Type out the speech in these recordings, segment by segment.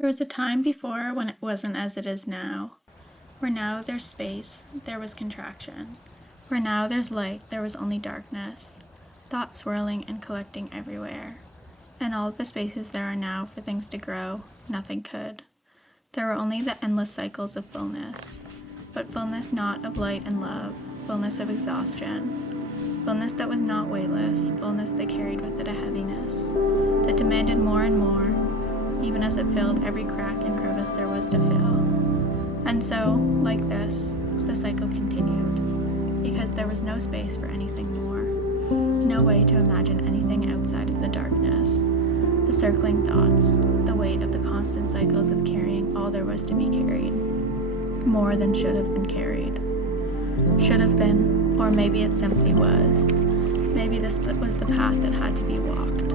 There was a time before when it wasn't as it is now, where now there's space, there was contraction, where now there's light, there was only darkness, thoughts swirling and collecting everywhere. And all of the spaces there are now for things to grow, nothing could. There were only the endless cycles of fullness, but fullness not of light and love, fullness of exhaustion, fullness that was not weightless, fullness that carried with it a heaviness, that demanded more and more, even as it filled every crack and crevice there was to fill. And so, like this, the cycle continued, because there was no space for anything more, no way to imagine anything outside of the darkness, the circling thoughts, the weight of the constant cycles of carrying all there was to be carried, more than should have been carried. Should have been, or maybe it simply was. Maybe this was the path that had to be walked,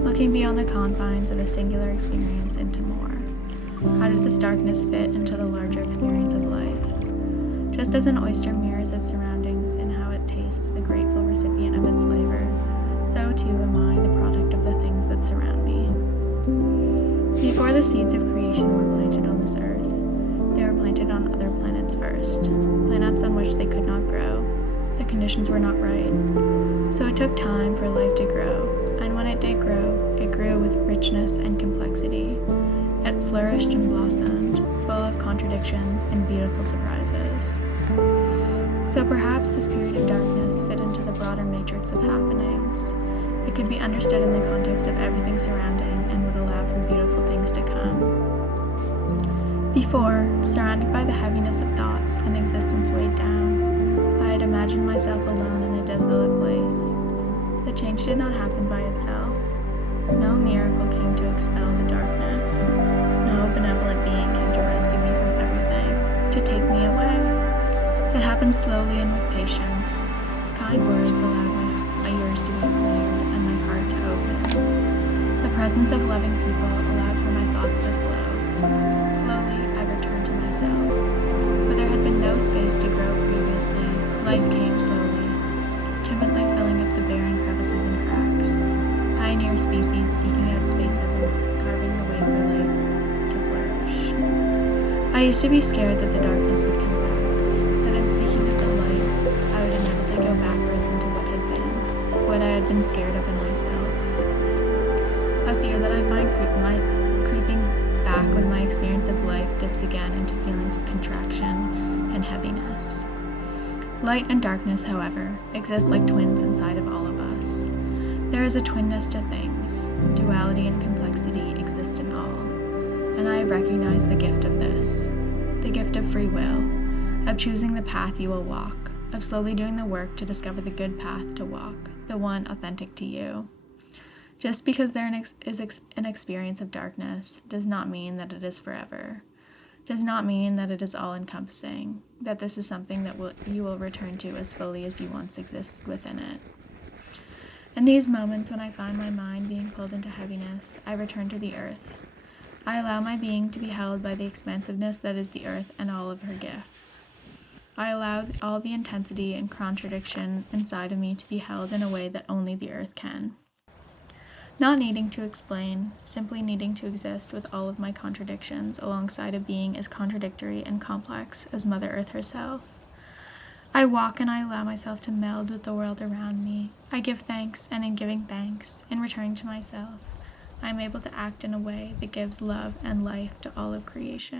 looking beyond the confines of a singular experience into more. How did this darkness fit into the larger experience of life? Just as an oyster mirrors its surroundings in how it tastes to the grateful recipient of its flavor, so too am I the product of the things that surround me. Before the seeds of creation were planted on this earth, they were planted on other planets first, planets on which they could not grow. The conditions were not right. So it took time for life to grow, and when it did grow, it grew with richness and complexity. It flourished and blossomed, full of contradictions and beautiful surprises. So perhaps this period of darkness fit into the broader matrix of happenings. It could be understood in the context of everything surrounding and would allow for beautiful things to come. Before, surrounded by the heaviness of thoughts and existence weighed down, I had imagined myself alone in a desolate place. The change did not happen by itself. No miracle came to expel the darkness. No benevolent being came to rescue me from everything, to take me away. It happened slowly and with patience. Kind words allowed my ears to be cleared and my heart to open. The presence of loving people allowed for my thoughts to slow. Slowly, I returned to myself. Where there had been no space to grow previously, life came slowly, timidly filling up the barren crevices and cracks. Pioneer species seeking out spaces and carving the way for life to flourish. I used to be scared that the darkness would come back, that in speaking of the light, I would inevitably go backwards into what had been, what I had been scared of in myself. A fear that I find creeping back when my experience of life dips again into feelings of contraction and heaviness. Light and darkness, however, exist like twins inside of all of us. There is a twinness to things. Duality and complexity exist in all. And I have recognized the gift of this, the gift of free will, of choosing the path you will walk, of slowly doing the work to discover the good path to walk, the one authentic to you. Just because there is an experience of darkness does not mean that it is forever, does not mean that it is all-encompassing, that this is something that you will return to as fully as you once existed within it. In these moments when I find my mind being pulled into heaviness, I return to the earth. I allow my being to be held by the expansiveness that is the earth and all of her gifts. I allow all the intensity and contradiction inside of me to be held in a way that only the earth can. Not needing to explain, simply needing to exist with all of my contradictions alongside a being as contradictory and complex as Mother Earth herself. I walk and I allow myself to meld with the world around me. I give thanks, and in giving thanks, in returning to myself, I am able to act in a way that gives love and life to all of creation.